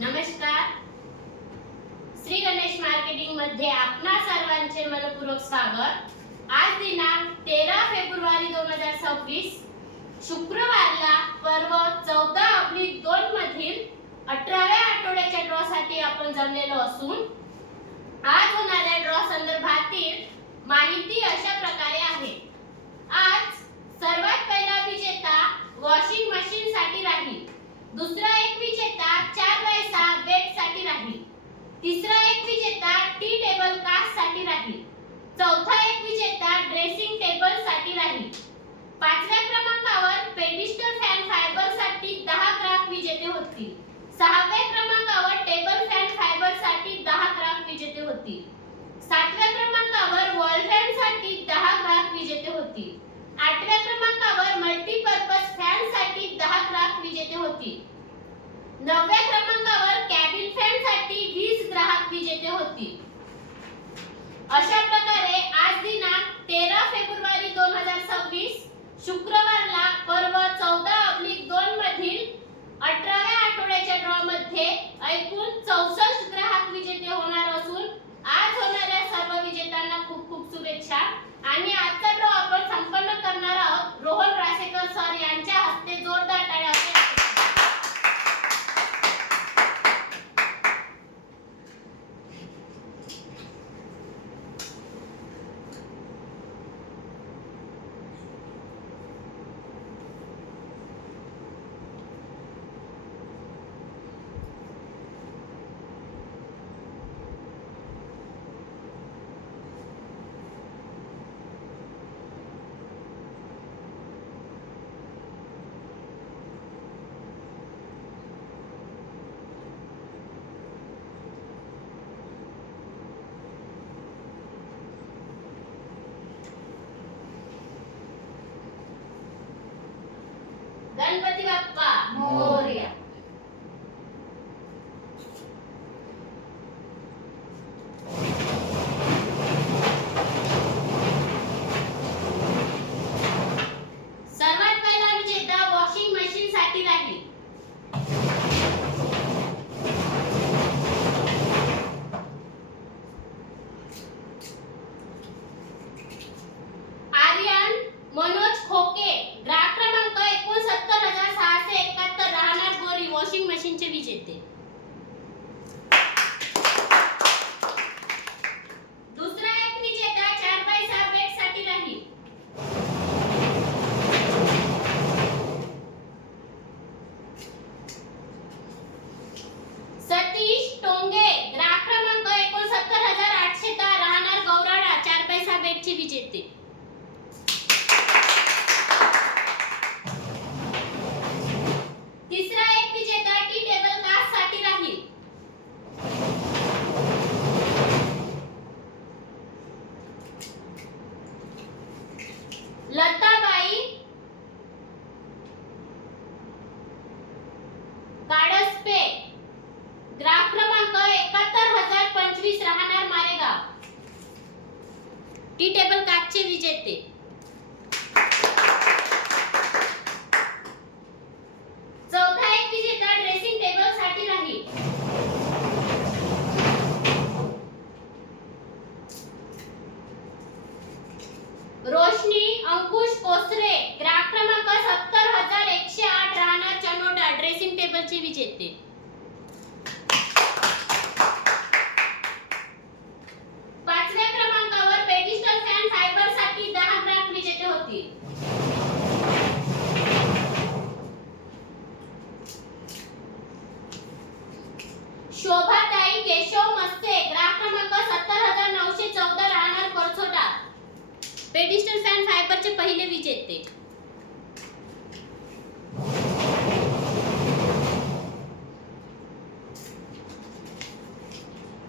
नमस्कार. श्री गणेश मार्केटिंग मध्ये आपणा सर्वांचे मनपूर्वक स्वागत. आज दिनांक 13 फेब्रुवारी 2026 शुक्रवारला पर्व 14/2 मधील 18व्या आठवड्याच्या ड्रॉ साठी आपण जमलेलो असून आज होणाऱ्या ड्रॉ संदर्भातील माहिती अशा प्रकारे आहे. आज सर्वात पहिला विजेता वॉशिंग मशीन साठी राहील. दुसरा एक विजेता 4x6 बेड साठी राहील. तिसरा एक विजेता टी टेबल कास्ट साठी राहील. चौथा एक विजेता ड्रेसिंग टेबल साठी राहील. पाचव्या क्रमांकावर पेडिस्टल फॅन फायबर साठी 10 ग्राहक विजेते होतील. सहाव्या क्रमांकावर टेबल फॅन फायबर साठी 10 ग्राहक विजेते होतील. सातव्या क्रमांकावर वॉल फॅन साठी 10 ग्राहक विजेते होतील. आठव्या क्रमांकावर मल्टीपर्पज फॅन साठी 10 ग्राहक विजेते होतील. 9व्या क्रमांकावर कॅबिन फॅन साठी 20 ग्राहक विजेते होतील. अशा प्रकारे आज दिनांक 13 फेब्रुवारी 2026 शुक्रवारला पर्व 14/2 मधील 18व्या आठवड्याच्या ड्रॉ मध्ये एकूण 64 ग्राहक विजेते होणार असून आज होणाऱ्या सर्व विजेत्यांना खूप खूप शुभेच्छा. आणि आजचा ड्रॉ आपण संपन्न करणार आहोत रोहन रासेकर सर यांच्या हस्ते. जोरदार टाळ्या. गणपती बाप्पा मोरया. सर्वात पहिला विजेता वॉशिंग मशीन साठी राहील. आर्यन मनोज खोके, ग्राहक क्रमांक 69671, राहणार बोरी, वॉशिंग मशीनचे विजेते. दुसरा एक विजेता 4x6 बेड साठी राहील. सतीश टोंगे, ग्राहक क्रमांक 69810, राहणार गौराडा, 4x6 बेडचे विजेते. तिसरा एक विजेता टी टेबल कास्ट साठी राहील. लताबाई काडस्पे, ग्राहक क्रमांक 71025, राहणार मारेगाव, टी टेबल कास्टचे विजेते. चौथा एक विजेता ड्रेसिंग टेबल साठी राहील. रोशनी अंकुश कोसरे, ग्राहक क्रमांक 70108, राहणार चनोडा, ड्रेसिंग टेबलचे विजेते. पाचव्या क्रमांकावर पेडिस्टल फॅन फायबर साठी 10 ग्राहक विजेते होतील. शोभाताई केशव मस्ते, ग्राहक क्रमांक 70914, राहणार परसोटा, पेडिस्टल फॅन फायबरचे पहिले विजेते.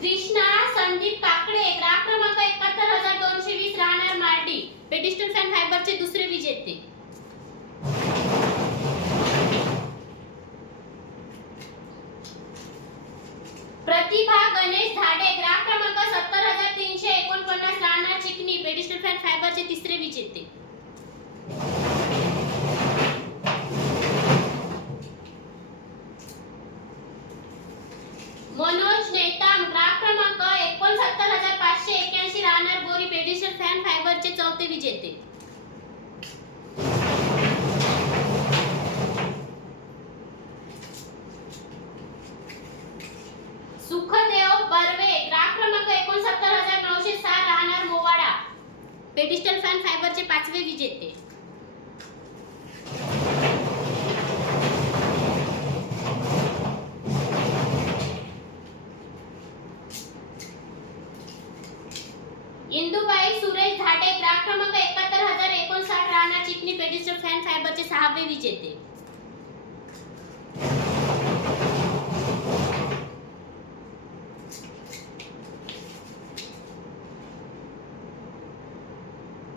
कृष्णा संदीप काकडे, ग्राहक क्रमांक 71220, राहणार मार्डी, पेडिस्टल फॅन फायबरचे दुसरे विजेते. प्रतिभा गणेश धाडे, ग्राहक क्रमांक 70349, राहणार चिकनी, पेडिस्टल फॅन फायबरचे तिसरे विजेते. विजेते.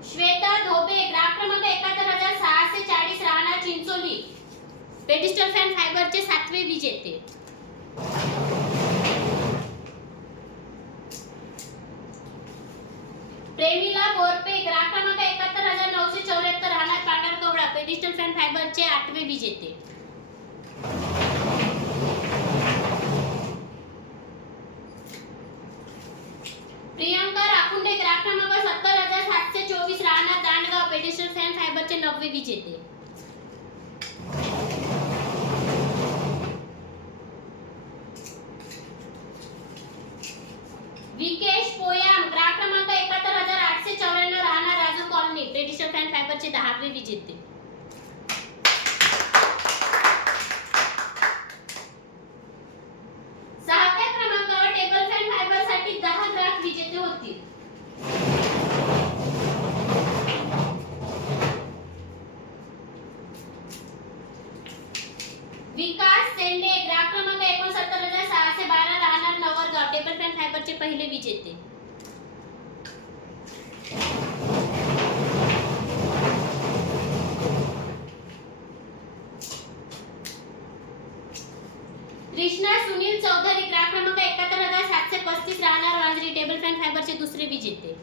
श्वेता धोबे ग्राहक क्रमांक 71,640 राहणार चिंचोली, पेडिस्टल फॅन फायबरचे 7वे विजेते. प्रेमिला बोरपे ग्राहक क्रमांक 71,974 राहणार पांढरकवडा, पेडिस्टल फॅन फायबरचे 8वे विजेते. प्रियंका राखुंडे ग्राहक क्रमांक 70,724 राहणार दांडगाव, पेडिस्टल फॅन फायबरचे 9वे विजेते. विकेश पोयाम ग्राहक क्रमांक 71,894 राहणार राजू कॉलनी, पेडिस्टल फॅन फायबरचे 10वे विजेते. सहाव्या क्रमांकावर टेबल फॅन फायबरसाठी 10 ग्राहक विजेते होतील. विकास सेंडे ग्राहक क्रमांक 69,612 राहणार नवरगाव, टेबल फॅन फायबरचे पहिले विजेते. कृष्णा सुनील चौधरी ग्राहक क्रमांक 71,735 राहणार वांजरी, टेबल फॅन फायबरचे 2रे विजेते.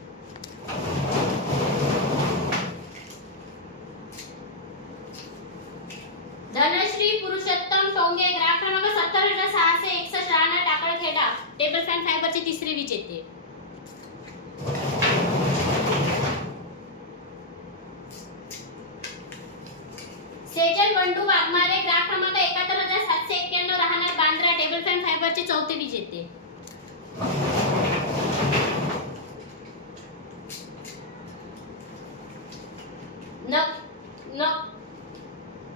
धनश्री पुरुषोत्तम टोंगे ग्राहक क्रमांक 70,661 राहणार टाकळखेडा, टेबल फॅन फायबरचे 3रे विजेते. सेजल बंडू वाघमारे ग्राहक क्रमांक 71,791 राहणार बांद्रा, टेबल फॅन फायबरचे 4थे विजेते.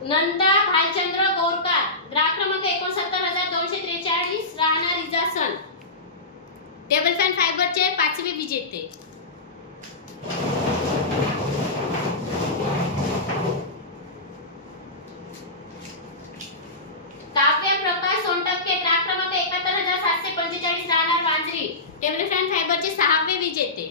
नंदा भालचंद्र गोरकार ग्राहक क्रमांक 69,243 राहणार इजासन, टेबल फॅन फायबरचे 5वे विजेते. काव्य प्रकाश सोनटक्के ग्राहक क्रमांक 71,745 राहणार वांजरी, टेबल फॅन फायबरचे 6वे विजेते.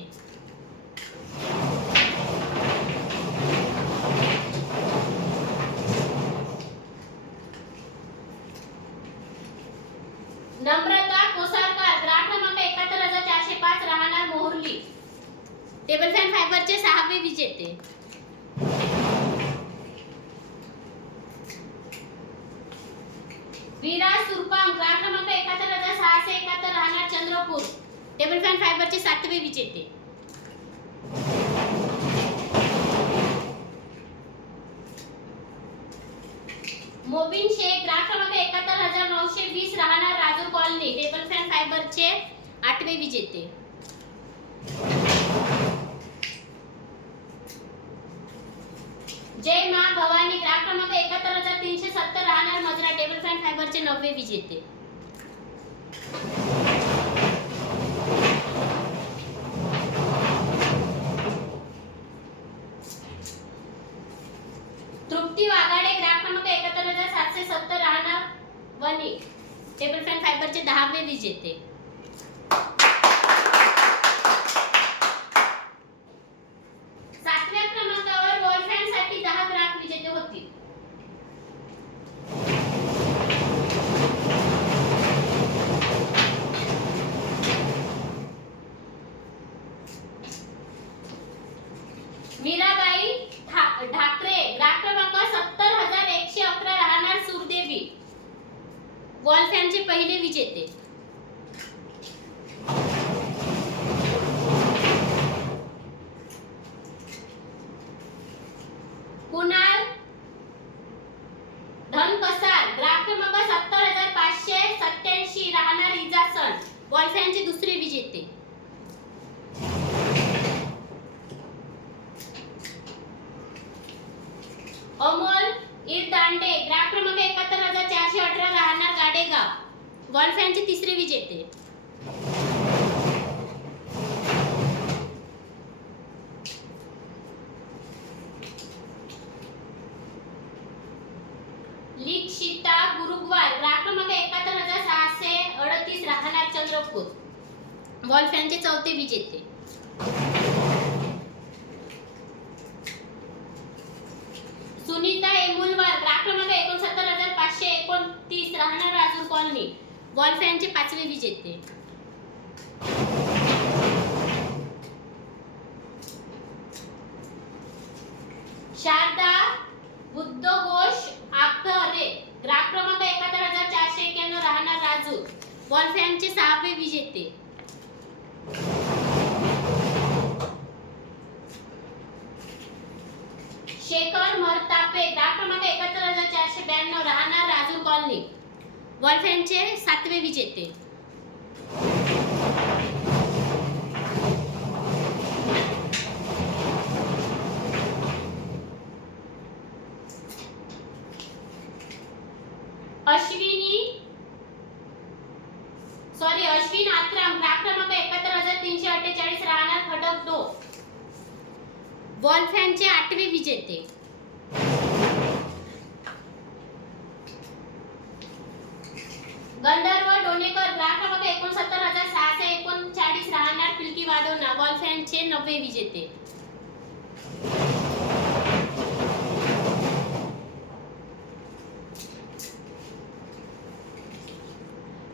नम्रता कोसारकर ग्राहक क्रमांक 71,405 राहणार मोहर्ली, टेबल फॅन फायबरचे 6वे विजेते. विराज सुरपाम ग्राहक क्रमांक 71,671 राहणार चंद्रपूर, टेबल फॅन फायबरचे 7वे विजेते. मोबिन शेख ग्राहक क्रमांक 71,920 राहणार राजूर कॉलनी, टेबल फॅन फायबरचे 8वे विजेते. जय मा भवानी ग्राहक क्रमांक 71,370 राहणार मजरा, टेबल फॅन फायबरचे 9वे विजेते. तृप्ती वाघाडे ग्राहक क्रमांक 71,770 राहणार वणी, टेबल फॅन फायबरचे 10वे विजेते. सातव्या क्रमांकावर वॉल फॅन साठी 10 ग्राहक विजेते होतील. मीराबाई ढाकरे ग्राहक क्रमांक 70,111 राहणार सुरदेवी, वॉल फॅनचे पहिले विजेते. कुणाल धनकसार ग्राहक क्रमांक 70,587 राहणार इजासन, वॉल फॅनचे 2रे विजेते. अमोल इरदांडे ग्राहक क्रमांक 71,418 राहणार गाडेगाव, वॉल फॅनचे 3रे विजेते. लिक्षिता गुरुग्वार ग्राहक क्रमांक 71,638 राहणार चंद्रपूर वॉल फॅनचे चौथे विजेते. सुनीता एमुलवार ग्राहक क्रमांक 69,529 राहणार राजूर कॉलनी वॉल फॅनचे पाचवे विजेते. शारदा बुद्धघोष आखरे ग्राहक क्रमांक 71,491 राहणार राजूर वॉल फॅनचे सहावे विजेते. शेखर मरतापे ग्राहक क्रमांक 71,492 राहणार राजूर कॉलनी वॉल फॅनचे सातवे विजेते. अश्विन आत्राम ग्राहक क्रमांक 71,348 राहणार खडकडो वॉल फॅनचे आठवे विजेते. गंधर्व डोणेकर ग्राहक क्रमांक 69,639 राहणार पिलकी वाडोना वॉल फॅनचे नववे विजेते.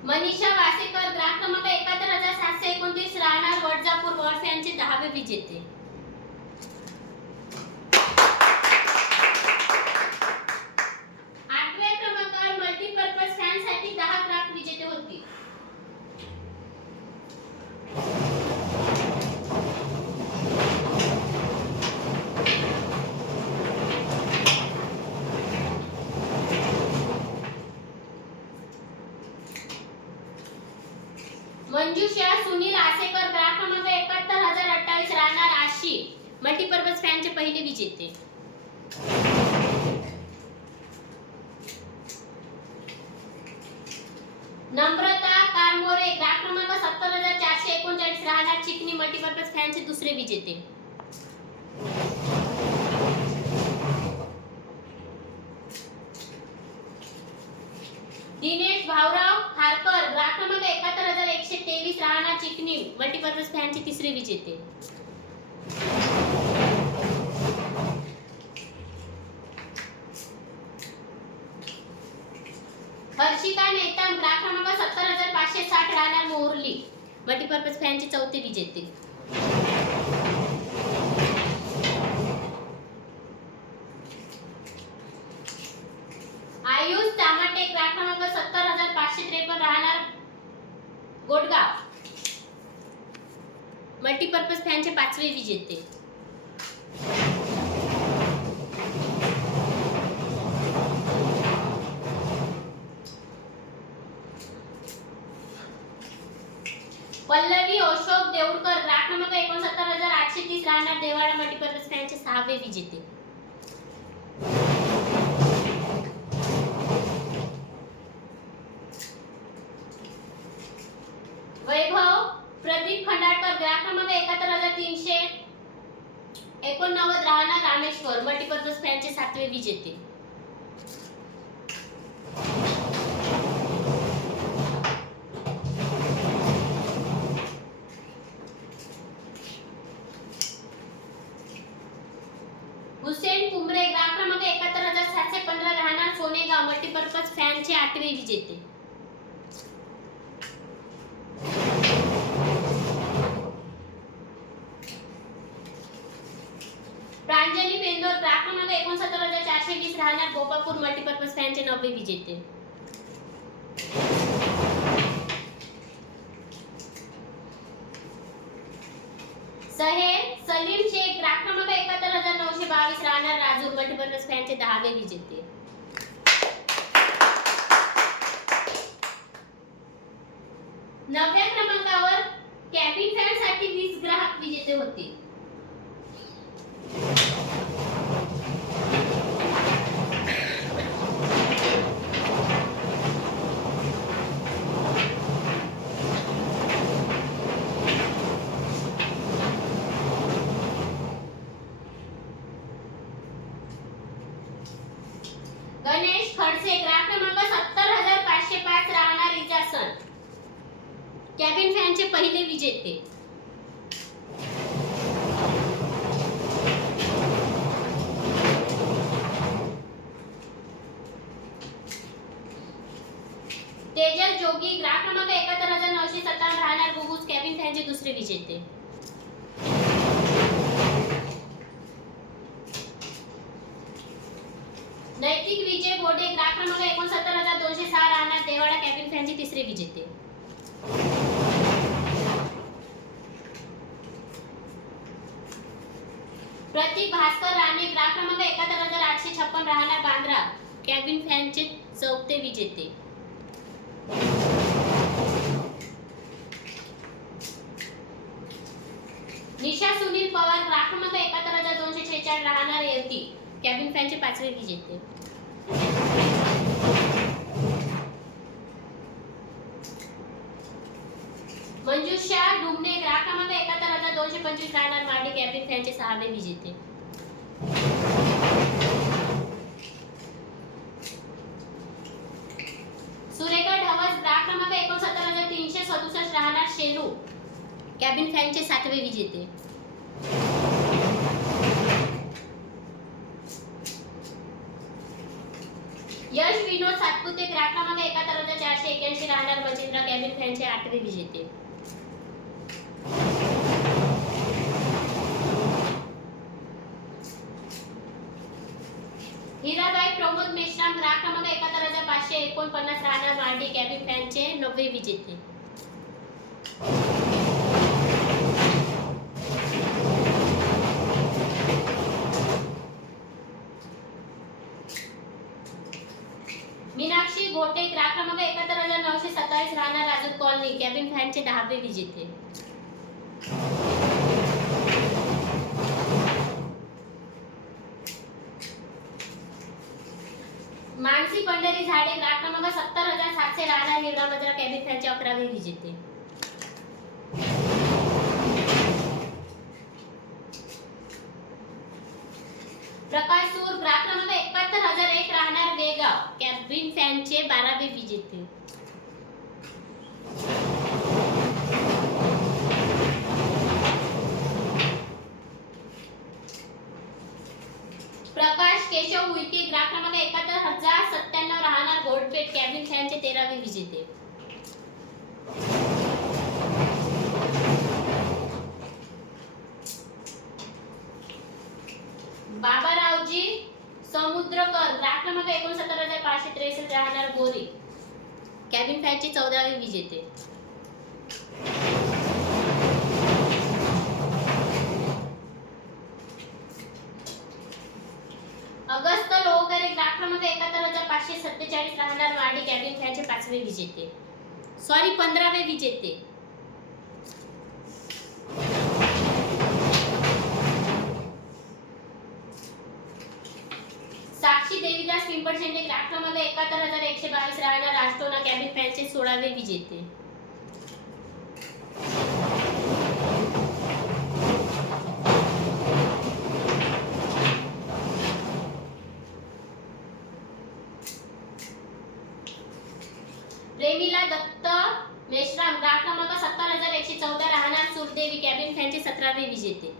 मनीषा वासेकर ग्राहक क्रमांक 71,729 राहणार वडजापूर वॉल फॅनचे दहावे विजेते. आठव्या क्रमांकावर मल्टीपर्पज फॅनसाठी 10 ग्राहक विजेते होते. मंजुषा सुनील आसेकर ग्राहक क्रमांक 71,028 राहणार आशी मल्टीपर्पज फॅनचे पहिले विजेते. नम्रता कारमोरे ग्राहक क्रमांक 70,439 राहणार चिकनी मल्टीपर्पज फॅनचे दुसरे विजेते. दिनेश भाऊराव खारकर ग्राहक क्रमांक 71,123 राहणार चिकनी मल्टीपर्पज फॅनचे तिसरे विजेते. हर्षिका नेतम ग्राहक क्रमांक 70,560 राहणार मोहर्ली मल्टीपर्पज फॅनचे चौथे विजेते. आयुष तामाटे ग्राहक क्रमांक 70,553 राहणार गोडगाव मल्टीपर्पज फॅनचे पाचवे विजेते. पल्लवी अशोक देऊळकर ग्राहक क्रमांक 69,830 राहणार देवाडा मल्टीपर्पज फॅनचे सहावे विजेते. वैभव प्रदीप खंडाळकर ग्राहक क्रमांक 71,389 राहणार रामेश्वर मल्टीपर्पज फॅनचे सातवे विजेते. हुसेन कुंबरे ग्राहक क्रमांक 71,715 राहणार सोनेगाव मल्टीपर्पज फॅनचे आठवे विजेते. प्रांजली पेंदोर ग्राहक क्रमांक 69,420 राहणार गोपापूर मल्टीपर्पज फॅनचे नववे विजेते. सहेल सलीम शेख ग्राहक क्रमांक 71,922 राहणार राजूर मल्टीपर्पज फॅनचे दहावे विजेते. नवव्या क्रमांकावर कॅबिन फॅन साठी 20 ग्राहक विजेते होते. गणेश खडसे कॅबिन फॅनचे पहिले विजेते तेजस जोगी ग्राहक क्रमांक 71,957 राहणार गुगूज कॅबिन फॅनचे दुसरे विजेते. नैतिक विजय बोडे ग्राहक क्रमांक 69,206 राहणार देवाडा कॅबिन फॅनचे तिसरे विजेते. प्रतीक भास्कर राणे ग्राहक क्रमांक 71,856 राहणार बांद्रा कॅबिन फॅनचे चौथे विजेते. निशा सुनील पवार ग्राहक क्रमांक 71,246 राहणार येवती कॅबिन फॅनचे पाचवे विजेते. मंजुषा डुमणे ग्राहक क्रमांक 71,225 राहणार माडी कॅबिन फॅनचे सहावे विजेते. सुरेखा ढवस ग्राहक क्रमांक 69,367 राहणार शेलू कॅबिन फॅनचे सातवे विजेते. यश विनोद सातपुते ग्राहक क्रमांक 71,481 राहणार मचिंद्रा कॅबिन फॅनचे आठवे विजेते. हिराबाई प्रमोद मेश्राम ग्राहक क्रमांक 71,549 राहणार मांडी कॅबिन फॅनचे नववे विजेते. मीनाक्षी गोटे ग्राहक क्रमांक 71,927 राहणार राजूर कॉलनी कॅबिन फॅनचे दहावे विजेते. मानसी पंढरी झाडे ग्राहक क्रमांक 70,700 राहणार हिवरा मजरा कॅबिन फॅनचे 11वे विजेते. प्रकाश सूर ग्राहक क्रमांक 71,001 राहणार बेगाव कॅबिन फॅनचे 12वे विजेते. प्रकाश केशव उईके ग्राहक क्रमांक 71,097 राहणार गोल्डपेट कॅबिन फॅनचे 13वे विजेते. बाबारावजी समुद्रकर ग्राहक क्रमांक 69,563 राहणार बोरी कॅबिन फॅनचे 14वे विजेते. अगस्त लोहकरे ग्राहक क्रमांक 71,547 राहणार वाडी कॅबिन फॅनचे 5वे विजेते. 15वे विजेते. साक्षी देवीदास पिंपळशेंडे ग्राहक क्रमांक 71,122 राहणार राष्ट्रोना कॅबिन फॅनचे 16वे विजेते. प्रेमिला दत्त मेश्राम ग्राहक क्रमांक 70,114 राहणार सुरदेवी कॅबिन फॅनचे 17वे विजेते.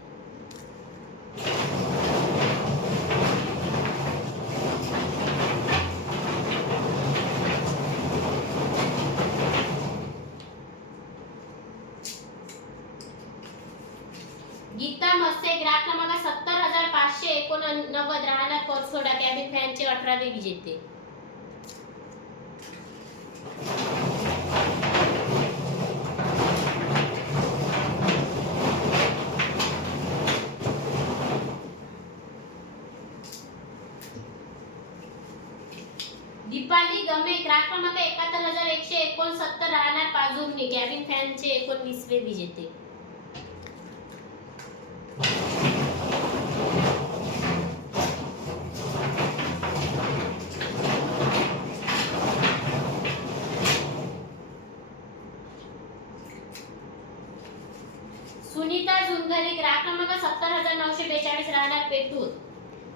गीता मस्ते ग्राहक क्रमांक 70,589 राहणार कोरसोडा कॅबिन फॅनचे 18वे विजेते. दीपाली गमे ग्राहक क्रमांक 71,169 राहणार पाजुर्णी कॅबिन फॅनचे 19वे विजेते. सुनीता झुंगरी ग्राहक क्रमांक 70,942 राहणार पेठूर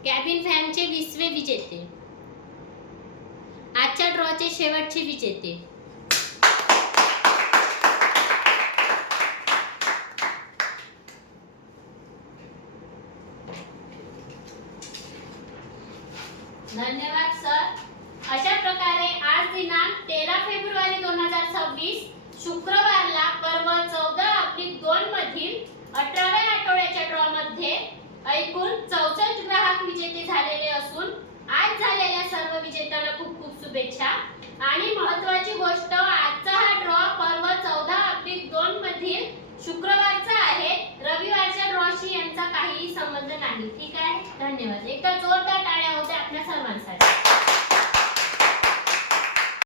कॅबिन फॅनचे 20वे विजेते. आजच्या ड्रॉचे शेवटचे विजेते मधील 18व्या आठवड्याच्या ड्रॉ मध्ये एकूण 64 ग्राहक विजेते झालेले असून आज झालेल्या सर्व विजेत्यांना खूप खूप शुभेच्छा। आणि महत्त्वाची गोष्ट, आजचा हा ड्रॉ पर्व 14/2 मधील शुक्रवारचा आहे, रविवारच्या ड्रॉशी यांचा काहीही संबंध नाही। ठीक आहे, धन्यवाद। एकदा जोरदार टाळ्या होत्या आपल्या सर्वांसाठी।